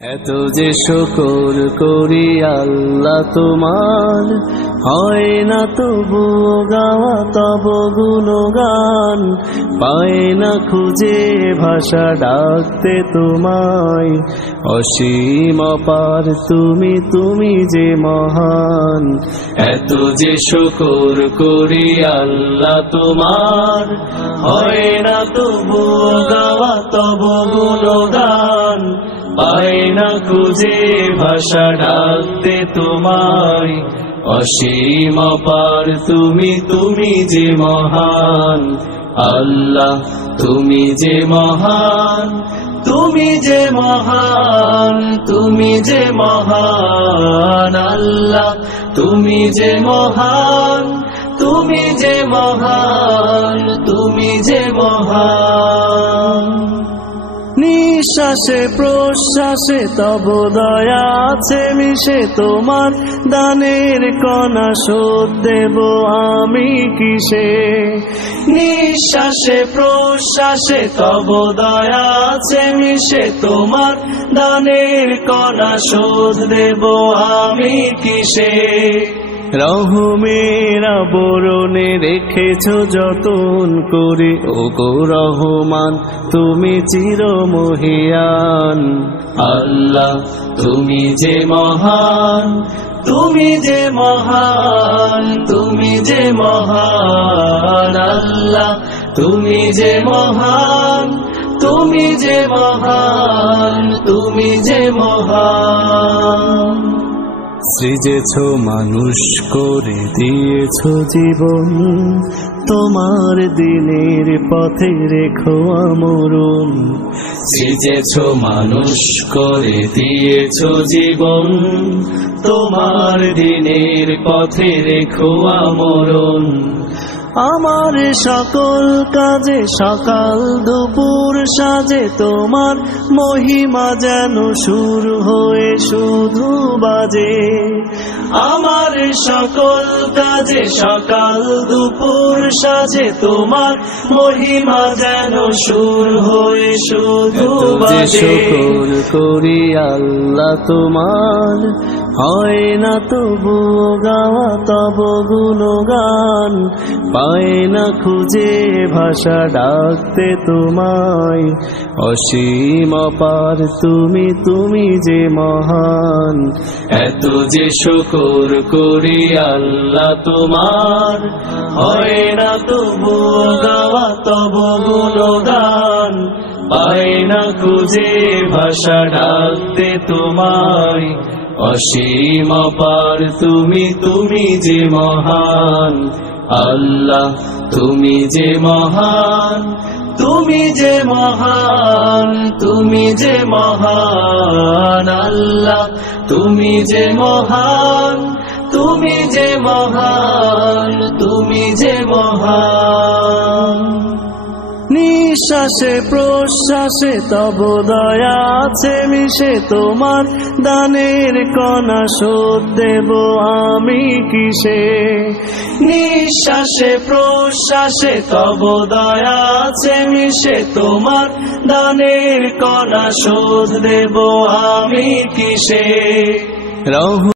এত যে শুকর করি আল্লাহ তোমার, হয় না তবু গাওয়া তব গুণগান। পায় না খুঁজে ভাষা ডাকতে তোমায়, অসীম অপার তুমি, তুমি যে মহান। এত যে শুকর করি আল্লাহ তোমার, হয় না তবু গাওয়া তব গুণগান। পায় না খুঁজে ভাষা ডাকতে তোমায়, অসীম অপার তুমি, তুমি যে মহান। আল্লাহ তুমি যে মহান, তুমি যে মহান, তুমি যে মহান। আল্লাহ তুমি যে মহান, তুমি যে মহান, তুমি যে মহান। নিঃশ্বাসে প্রশ্বাসে তব দয়া আছে মিশে, তোমার দানের কণা শোধ দেব আমি কিসে। নিঃশ্বাসে প্রশ্বাসে তব দয়া আছে মিশে, তোমার দানের কণা শোধ দেব আমি কিসে। রহমের আবরণে রেখেছ যতন করে, ওগো রহমান তুমি চিরমহিয়ান। আল্লাহ তুমি যে মহান, তুমি যে মহান, তুমি যে মহান। আল্লাহ তুমি যে মহান, তুমি যে মহান, তুমি যে মহান। সৃজেছ মানুষ করে দিয়েছ জীবন, তোমার দিনের পথে রেখো আমরণ। সৃজেছ মানুষ করে দিয়েছ জীবন, তোমার দিনের পথে রেখো আমরণ। আমার সকল কাজে সকাল দুপুর সাজে, তোমার মহিমা যেন সুর হয়ে শুধু বাজে। আমার সকল কাজে সকাল দুপুর সাজে, তোমার মহিমা যেন সুর হয়ে শুধু বাজে। শুকর করি আল্লাহ তোমার, হয় না তবু গাওয়া তব গুণগান। পায় না খুঁজে ভাষা ডাকতে তোমায়, অসীম অপার তুমি, তুমি যে মহান। এত যে শুকর করি আল্লাহ তোমার, হয় না তবু গাওয়া তব গুণগান। পায় না খুঁজে ভাষা ডাকতে তোমায়, অসীম অপার তুমি, তুমি যে মহান। আল্লাহ তুমি যে মহান, তুমি যে মহান, তুমি যে মহান। আল্লাহ তুমি যে মহান, তুমি যে মহান, তুমি যে মহান। নিঃশ্বাসে প্রশ্বাসে তব দয়া আছে মিশে, তোমার দানের কণা শোধ দেব আমি কিসে। নিঃশ্বাসে প্রশ্বাসে তব দয়া আছে মিশে, তোমার দানের কণা শোধ দেব আমি কিসে।